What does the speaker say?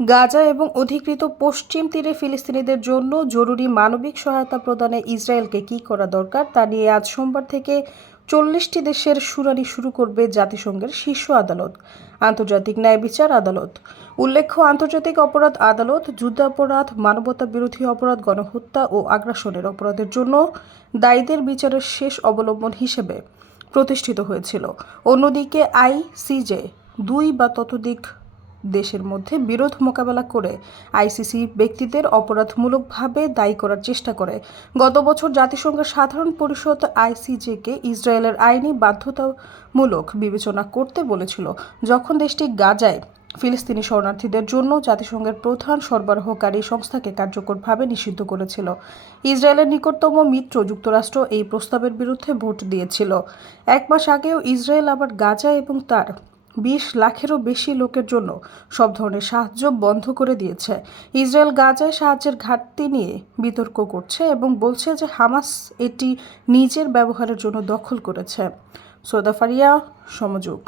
গাজা এবং অধিকৃত পশ্চিম তীরে ফিলিস্তিনিদের জন্য জরুরি মানবিক সহায়তা প্রদানে ইসরায়েলকে কী করা দরকার তা নিয়ে আজ সোমবার থেকে চল্লিশটি দেশের শুনানি শুরু করবে জাতিসংঘের শীর্ষ আদালত। আন্তর্জাতিক ন্যায় বিচার আদালত। উল্লেখ্য, আন্তর্জাতিক অপরাধ আদালত যুদ্ধাপরাধ, মানবতা বিরোধী অপরাধ, গণহত্যা ও আগ্রাসনের অপরাধের জন্য দায়ীদের বিচারের শেষ অবলম্বন হিসেবে প্রতিষ্ঠিত হয়েছিল। অন্যদিকে আইসিজে দুই বা ততোধিক দেশের মধ্যে বিরোধ মোকাবেলা করে আইসিসি ব্যক্তিদের অপরাধমূলকভাবে দায়ী করার চেষ্টা করে। গত বছর জাতিসংঘের সাধারণ পরিষদ আইসিজেকে ইসরায়েলের আইনি বাধ্যতামূলক বিবেচনা করতে বলেছিল, যখন দেশটি গাজায় ফিলিস্তিনি শরণার্থীদের জন্য জাতিসংঘের প্রধান সরবরাহকারী সংস্থাকে কার্যকরভাবে নিষিদ্ধ করেছিল। ইসরায়েলের নিকটতম মিত্র যুক্তরাষ্ট্র এই প্রস্তাবের বিরুদ্ধে ভোট দিয়েছিল। এক মাস আগেও ইসরায়েল আবার গাজা এবং তার বিশ লাখেরও বেশি লোকের জন্য সব ধরনের সাহায্য বন্ধ করে দিয়েছে। ইসরায়েল গাজায় সাহায্যের ঘাটতি নিয়ে বিতর্ক করছে এবং বলছে যে হামাস এটি নিজের ব্যবহারের জন্য দখল করেছে। সৌদাফারিয়া সমযোগ।